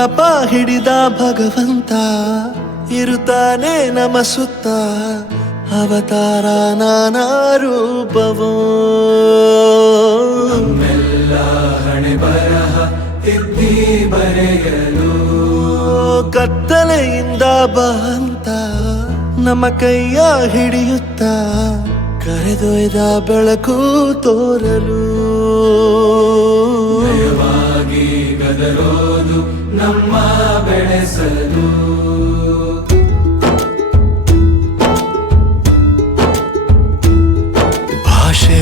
ಬಳಪ ಹಿಡಿದ ಭಗವಂತ ಇರುತ್ತಾನೆ ನಮ ಸುತ್ತ ಅವತಾರ ನಾನಾ ರೂಪವೋ ನಮ್ಮೆಲ್ಲ ಹಣೆ ಬರಹ ತಿದ್ದಿ ಬರೆಯಲು ಕತ್ತಲೆಯಿಂದ ಬಂತ ನಮ್ಮ ಕೈಯ ಹಿಡಿಯುತ್ತ ಕರೆದೊಯ್ದ ಬೆಳಕು ತೋರಲು ನಯವಾಗಿ ಗದರೋದು ನಮ್ಮ ಬೆಳೆಸಲು ಭಾಷೆ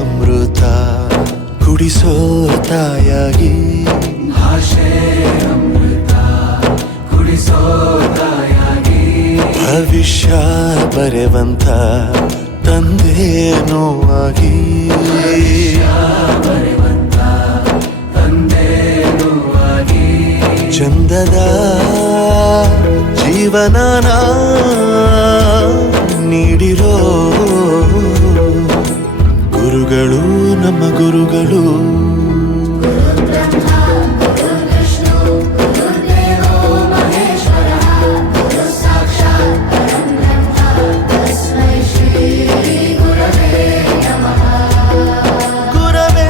ಅಮೃತ ಕುಡಿಸೋ ತಾಯಾಗಿ ಭಾಷೆ ಅಮೃತ ಕುಡಿಸೋ ತಾಯಾಗಿ ಭವಿಷ್ಯ ಬರೆವಂತ ತಂದೇನೋ ಆಗಿ ಬರೆವಂತ ತಂದೇನೂ ಆಗಿ ಚಂದದ ಜೀವನನ ನೀಡಿರೋ ಗುರುಗಳು ನಮ್ಮ ಗುರುಗಳು ಗುರವೇ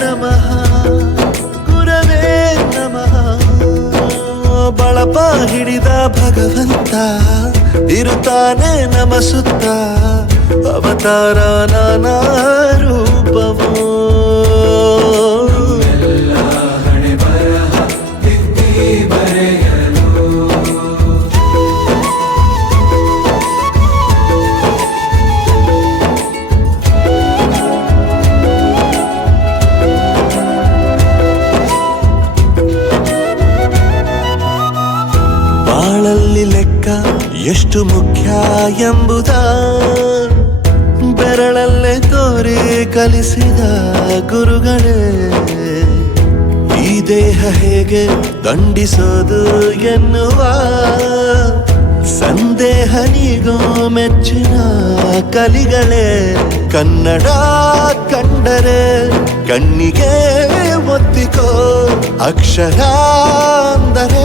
ನಮಃ ಗುರವೇ ನಮಃ ಬಳಪ ಹಿಡಿದ ಭಗವಂತ ಇರುತ್ತಾನೆ ನಮ ಸುತ್ತ ಅವತಾರ ನಾನಾ ರೂಪವೋ ಎಲ್ಲ ಹಣೆ ಬರಹ ತಿದ್ದಿ ಬರೆಯಲು ಬಾಳಲ್ಲಿ ಲೆಕ್ಕ ಎಷ್ಟು ಮುಖ್ಯ ಎಂಬುದ ಬೆರಳಲ್ಲೇ ತೋರಿ ಕಲಿಸಿದ ಗುರುಗಳೇ ಈ ದೇಹ ಹೇಗೆ ದಂಡಿಸೋದು ಎನ್ನುವ ಸಂದೇಹ ನೀಗೋ ಮೆಚ್ಚಿನ ಕಲಿಗಳೇ ಕನ್ನಡ ಕಂಡರೆ ಕಣ್ಣಿಗೆ ಒತ್ತಿಕೋ ಅಕ್ಷರ ಅಂದರೆ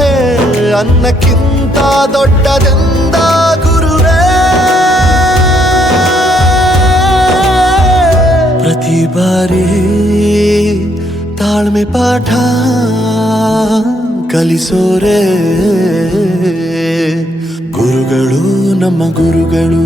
ಅನ್ನಕ್ಕಿಂತ ದೊಡ್ಡದೆಂದ ಗುರುವೇ ಪ್ರತಿ ಬಾರಿ ತಾಳ್ಮೆ ಪಾಠ ಕಲಿಸೋರೆ ಗುರುಗಳು ನಮ್ಮ ಗುರುಗಳು